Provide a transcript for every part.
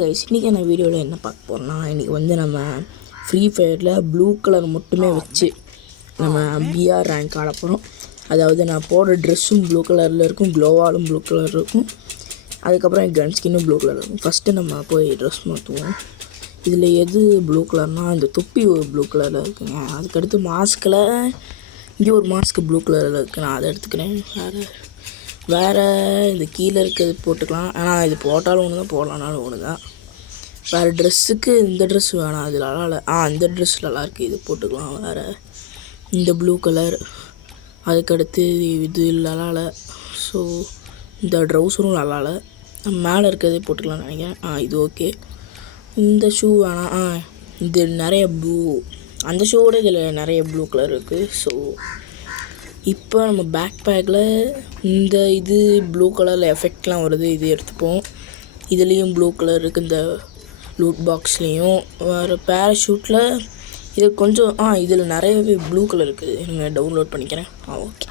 Guys இன்றைக்கான வீடியோவில் என்ன பார்க்க போகிறோம்னா, இன்றைக்கி வந்து நம்ம ஃப்ரீ ஃபயரில் ப்ளூ கலர் மட்டுமே வச்சு நம்ம பிஆர் ரேங்க் ஆட போகிறோம். அதாவது நான் போடுற ட்ரெஸ்ஸும் ப்ளூ கலரில் இருக்கும், க்ளோவாலும் ப்ளூ கலர் இருக்கும், அதுக்கப்புறம் என் கன் ஸ்கின்னும் ப்ளூ கலர் இருக்கும். ஃபஸ்ட்டு நம்ம போய் ட்ரெஸ் மாற்றுவோம். இதில் எது ப்ளூ கலர்னால் இந்த தொப்பி ஒரு ப்ளூ கலரில் இருக்குங்க. அதுக்கடுத்து மாஸ்கில் இங்கே ஒரு மாஸ்க்கு ப்ளூ கலரில் இருக்குது, நான் அதை எடுத்துக்கிறேன். வேறு இந்த கீழே இருக்கிறது போட்டுக்கலாம், ஆனால் இது போட்டாலும் ஒன்று தான் போடலான்னாலும் ஒன்று தான். வேறு ட்ரெஸ்ஸுக்கு இந்த ட்ரெஸ் வேணாம், அது நல்லா இல்லை. இந்த ட்ரெஸ் நல்லாயிருக்கு, இது போட்டுக்கலாம். வேறு இந்த ப்ளூ கலர், அதுக்கடுத்து இது நல்லா இல்லை. ஸோ இந்த ட்ரௌசரும் நல்லா இல்லை, மேலே இருக்கிறதே போட்டுக்கலாம்னு நினைக்கிறேன். இது ஓகே. இந்த ஷூ வேணாம், இது நிறைய ப்ளூ, அந்த ஷூவோட இதில் நிறைய ப்ளூ கலர் இருக்குது. ஸோ இப்போ நம்ம பேக் பேக்கில் இந்த இது ப்ளூ கலரில் எஃபெக்ட்லாம் வருது, இது எடுத்துப்போம். இதுலேயும் ப்ளூ கலர் இருக்குது, இந்த லூட் பாக்ஸ்லேயும். வேறு பேராஷூட்டில் இது கொஞ்சம் இதில் நிறையவே ப்ளூ கலர் இருக்குது, நீங்கள் டவுன்லோட் பண்ணிக்கிறேன். ஓகே.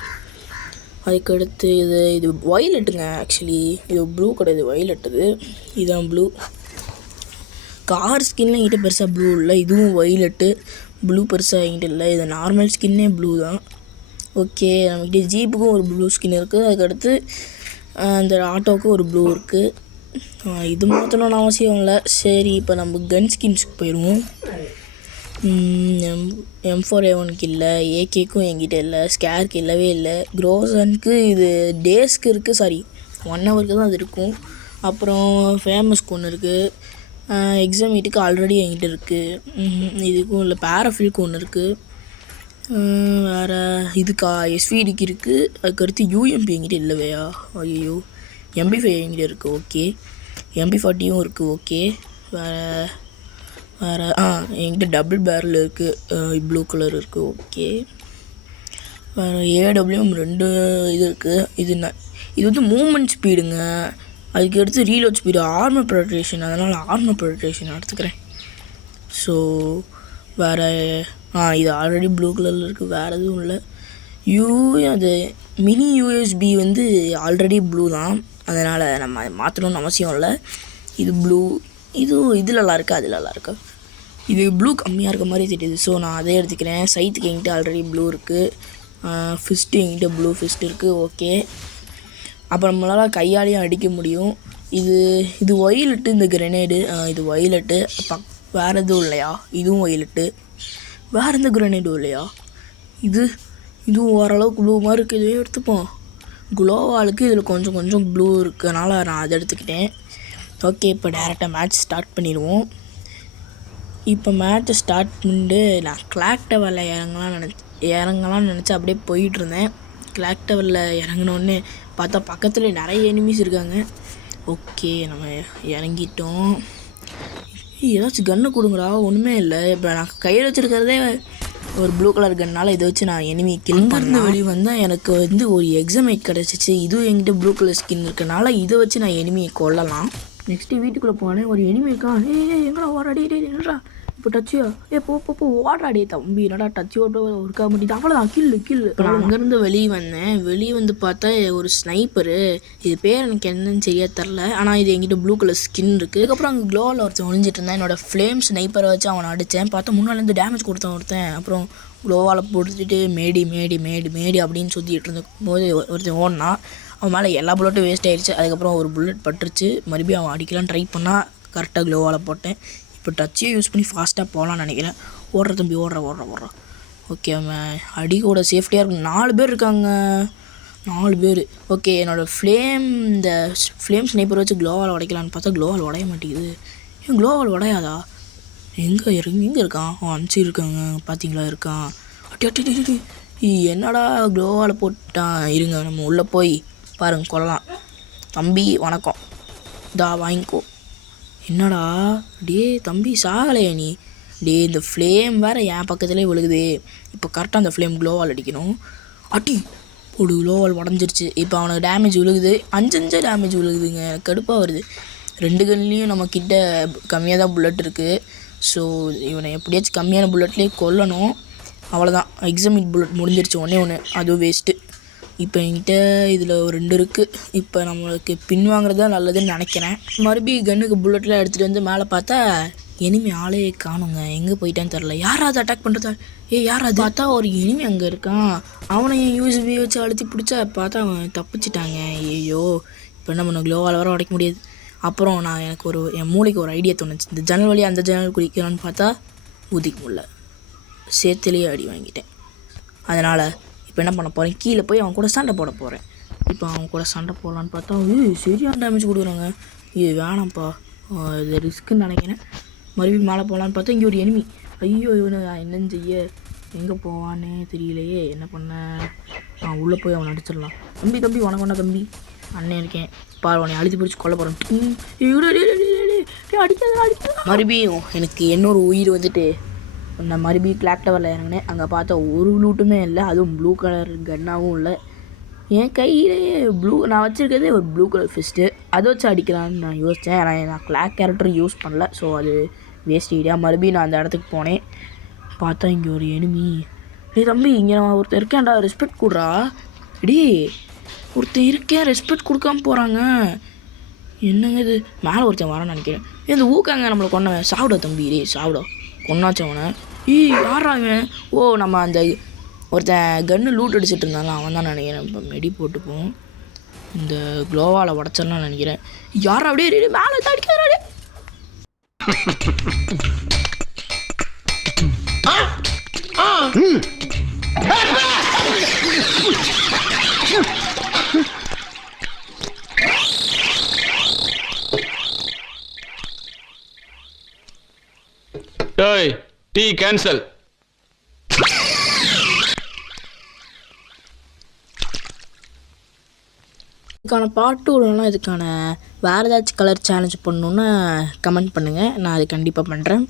அதுக்கடுத்து இது வயலட்டுங்க. ஆக்சுவலி இது ப்ளூ கிடையாது, வயலட்டுது. இதுதான் ப்ளூ. கார் ஸ்கின்லாம் என்கிட்ட பெருசாக ப்ளூ இல்லை, இதுவும் வயலட்டு. ப்ளூ பெருசாக என்கிட்ட இல்லை, இது நார்மல் ஸ்கின்னே ப்ளூ தான். ஓகே, நம்மகிட்ட ஜீப்புக்கும் ஒரு ப்ளூ ஸ்கின் இருக்குது. அதுக்கடுத்து அந்த ஆட்டோவுக்கும் ஒரு ப்ளூ இருக்குது. இது மாற்றணும்னு அவசியம் இல்லை. சரி, இப்போ நம்ம கன் ஸ்கின்ஸுக்கு போயிடுவோம். M4A1க்கு இல்லை, ஏகேக்கும் என்கிட்ட இல்லை, ஸ்கேருக்கு இல்லவே இல்லை. க்ரோசனுக்கு இது டேஸ்க்கு இருக்குது, சாரி 1 ஹவருக்கு தான் அது இருக்கும். அப்புறம் ஃபேமஸ்க்கு ஒன்று இருக்குது, எக்ஸாமீட்டுக்கு ஆல்ரெடி என்கிட்ட இருக்குது. இதுக்கும் இல்லை, பேராஃபில்க்கு ஒன்று இருக்குது. வேறு இதுக்கா எஸ்விடிக்கு இருக்குது. அதுக்கடுத்து யூஎம்பி என்கிட்ட இல்லைவையா, ஐயோ MP5 என்கிட்ட இருக்குது. ஓகே, MP40யும் இருக்குது. ஓகே, வேறு என்கிட்ட டபுள் பேரல் இருக்குது, ப்ளூ கலர் இருக்குது. ஓகே, வேறு AWM 2 இது இருக்குது. இது வந்து மூமெண்ட் ஸ்பீடுங்க. அதுக்கடுத்து ரீலோட் ஸ்பீடு, ஆர்மர் ப்ரொடெக்ஷன், அதனால் ஆர்மர் ப்ரொடெக்ஷன் எடுத்துக்கிறேன். ஸோ வேறு இது ஆல்ரெடி ப்ளூ கலரில் இருக்குது, வேறு எதுவும் இல்லை. அது மினி USB வந்து ஆல்ரெடி ப்ளூ தான், அதனால் நம்ம அதை மாற்றணும்னு அவசியம் இல்லை. இது ப்ளூ, இது நல்லா இருக்கா, அது நல்லா இருக்கா. இது ப்ளூ கம்மியாக இருக்க மாதிரி தெரியுது, ஸோ நான் அதே எடுத்துக்கிறேன். சைத்துக்கு என்கிட்ட ஆல்ரெடி ப்ளூ இருக்குது. ஃபிஸ்ட்டு என்கிட்ட ப்ளூ ஃபிஸ்ட் இருக்குது. ஓகே, அப்புறம் நம்மளால் கையாலேயும் அடிக்க முடியும். இது வயலட்டு, இந்த கிரெனேடு, இது வயலட்டு. வேறு எதுவும் இல்லையா, இதுவும் வயலட்டு. வேறு எந்த கிரெனேடும் இல்லையா, இதுவும் ஓரளவுக்கு ப்ளூ மாதிரி இருக்குது, இதுவே எடுத்துப்போம். குளோவாலுக்கு இதில் கொஞ்சம் கொஞ்சம் ப்ளூ இருக்கிறனால நான் அதை எடுத்துக்கிட்டேன். ஓகே, இப்போ டேரெக்டாக மேட்ச் ஸ்டார்ட் பண்ணிடுவோம். இப்போ மேட்ச்சை ஸ்டார்ட் பண்ணிட்டு நான் கிளாக் டவரில் இறங்கலாம்னு நினச்சி அப்படியே போயிட்டுருந்தேன். கிளாக் டவரில் இறங்கினோடனே பார்த்தா பக்கத்தில் நிறைய எனிமீஸ் இருக்காங்க. ஓகே, நம்ம இறங்கிட்டோம். ஏதாச்சும் கன்னை கொடுங்கடா, ஒன்றுமே இல்லை. இப்போ நான் கையில் வச்சுருக்கிறதே ஒரு ப்ளூ கலர் கன்னால் இதை வச்சு நான் எனிமி கில் பண்ண வெளியே வந்தால் எனக்கு வந்து ஒரு எக்ஸாமைட் கிடச்சிச்சு. இதுவும் என்கிட்ட ப்ளூ கலர் ஸ்கின் இருக்கனால இதை வச்சு நான் எனிமியை கொல்லலாம். நெக்ஸ்ட்டு வீட்டுக்குள்ளே போனேன், ஒரு எனிமி இருக்கான். எங்கடா ஓடாடி என்னடா இப்போ டச்சியோ போ ஓடாடே தம்பி, என்னடா டச்சி ஒருக்கா முடியுது, அவ்வளோதான் கில்லு. இப்போ நான் அங்கேருந்து வெளியே வந்து பார்த்தா ஒரு ஸ்னைப்பரு, இது பேர் எனக்கு என்னன்னு சரியாக தெரில, ஆனால் இது என்கிட்ட ப்ளூ கலர் ஸ்கின் இருக்குது. அதுக்கப்புறம் அங்கே க்ளோவில் ஒருத்தன் ஒழிஞ்சிட்டு இருந்தேன். என்னோடய ஃப்ளேம் ஸ்னைப்பரை வச்சு அவனை அடித்தேன். பார்த்தா முன்னாலேருந்து டேமேஜ் கொடுத்தேன் ஒருத்தன். அப்புறம் க்ளோவால் போட்டுட்டு மேடி அப்படின்னு சுற்றிட்டு இருந்தபோது ஒருத்தன் ஓடினா, அவன் மேலே எல்லா புல்லட்டும் வேஸ்ட் ஆகிடுச்சு. அதுக்கப்புறம் ஒரு புல்லட் பட்டுருச்சு, மறுபடியும் அவன் அடிக்கலான்னு ட்ரை பண்ணால் கரெக்டாக க்ளோவால் போட்டேன். இப்போ டச்சே யூஸ் பண்ணி ஃபாஸ்ட்டாக போகலான்னு நினைக்கிறேன். ஓடுற தம்பி, ஓடுற. ஓகே, அவன் அடிக்கூட சேஃப்டியாக இருக்கும். 4 பேர் இருக்காங்க, 4 பேர். ஓகே, இந்த ஃப்ளேம் ஸ்னைப்பர் வச்சு க்ளோவால் உடைக்கலான்னு பார்த்தா க்ளோவால் உடைய மாட்டேங்குது. ஏன் க்ளோவால் உடையாதா? எங்கே இருக்கான்? அனுப்பிச்சி இருக்காங்க, பார்த்தீங்களா, இருக்கான். என்னடா க்ளோவால் போட்டான். இருங்க, நம்ம உள்ளே போய் பாருங்க, கொள்ளலாம். தம்பி வணக்கம், வாங்கிக்கோ. என்னடா தம்பி சாகலையா நீ? இந்த ஃப்ளேம் வேறு என் பக்கத்துலேயே விழுகுது. இப்போ கரெக்டாக அந்த ஃப்ளேம் க்ளோவால் அடிக்கணும். ஒரு க்ளோவால் உடஞ்சிருச்சு. இப்போ அவனுக்கு டேமேஜ் விழுகுது, 5 டேமேஜ் விழுகுதுங்க. எனக்கு கடுப்பாக வருது. 2 கன்லேயும் நம்மக்கிட்ட கம்மியாக தான் புல்லட் இருக்குது. ஸோ இவனை எப்படியாச்சும் கம்மியான புல்லட்லேயே கொல்லணும். அவ்வளோதான், எக்ஸாமிட் புல்லட் முடிஞ்சிருச்சு, ஒன்றே, அதுவும் வேஸ்ட்டு. இப்போ என்கிட்ட இதில் ஒரு 2 இருக்குது. இப்போ நம்மளுக்கு பின் வாங்குறது தான் நல்லதுன்னு நினைக்கிறேன். மறுபடியும் கன்னுக்கு புல்லட்லாம் எடுத்துகிட்டு வந்து மேலே பார்த்தா எனிமி ஆளே காணுங்க. எங்கே போயிட்டான்னு தெரில. யாராவது அட்டாக் பண்ணுறதா? யாராவது பார்த்தா ஒரு எனிமி அங்கே இருக்கான். அவனை யூஎஸ்பி வச்சு அழுத்தி பிடிச்சா பார்த்தா அவன் தப்பிச்சிட்டாங்க. ஐயோ இப்போ என்ன பண்ண, க்ளோவால் வர உடைக்க முடியாது. அப்புறம் நான் எனக்கு என் மூளைக்கு ஒரு ஐடியா தோணுச்சு. இந்த ஜன்னல் வழியாக அந்த ஜன்னல் குடிக்கலான்னு பார்த்தா ஊதிக்க முடியல. சேத்துலேயே அடி வாங்கிட்டேன். அதனால் இப்போ என்ன பண்ண போகிறேன், கீழே போய் அவன் கூட சண்டை போட போகிறேன். இப்போ அவன் கூட சண்டை போடலான்னு பார்த்தா சரியான டேமேஜ் கொடுக்குறாங்க. வேணாம்ப்பா, இது ரிஸ்க்குன்னு நினைக்கிறேன். மறுபடியும் மேலே போகலான்னு பார்த்தா இங்கே ஒரு எனிமி. ஐயோ இவனை என்னன்னு செய்ய, எங்கே போவானே தெரியலையே. என்ன பண்ண, உள்ளே போய் அவனை அடிச்சிடலாம். தம்பி உனக்கு வேணா தம்பி, அண்ணன் இருக்கேன் பாரு, உன்னை அழுத்தி பிடிச்சி கொல்ல போகிறேன். மறுபடியும் எனக்கு இன்னொரு உயிர் வந்துட்டு நான் மறுபடியும் கிளாக் டவரில் இறங்கினேன். அங்கே பார்த்தா ஒரு லூட்டுமே இல்லை, அதுவும் ப்ளூ கலர் கன்னாகவும் இல்லை. என் கையிலே நான் வச்சுருக்கிறதே ஒரு ப்ளூ கலர் ஃபிஸ்ட்டு, அதை வச்சு அடிக்கலான்னு நான் யோசித்தேன். ஆனால் நான் கிளாக் கேரக்டர் யூஸ் பண்ணல, ஸோ அது வேஸ்ட் ஐடியா. மறுபடியும் நான் அந்த இடத்துக்கு போனேன். பார்த்தா இங்கே ஒரு எனிமி. தம்பி இங்கே நான் ஒருத்தர் இருக்கேன்டா, ரெஸ்பெக்ட் கொடுறா. ஒருத்தன் இருக்கேன், ரெஸ்பெக்ட் கொடுக்காம போகிறாங்க. என்னங்க இது, மேலே ஒருத்தன் வரேன்னு நினைக்கிறேன். இந்த ஊக்காங்க நம்மளை கொண்டவன். சாப்பிட தம்பி, சாப்பிட கொண்டாச்சவனை. யாரா இவன்? நம்ம அந்த ஒருத்தன் கன்று லூட் அடிச்சுட்டு இருந்தாலும் அவன் தான் நினைக்கிறேன். இப்போ மெடி போட்டுப்போம். இந்த க்ளோவால் உடச்சிடலாம் நினைக்கிறேன். யாரா அப்படியே மேலே அடிக்கிறாரு. Tea cancel. இதுக்கான பார்ட் 2 இல்லைனா இதுக்கான வேறு ஏதாச்சும் கலர் சேலஞ்ச் பண்ணணுன்னு கமெண்ட் பண்ணுங்கள். நான் அது கண்டிப்பாக பண்ணுறேன்.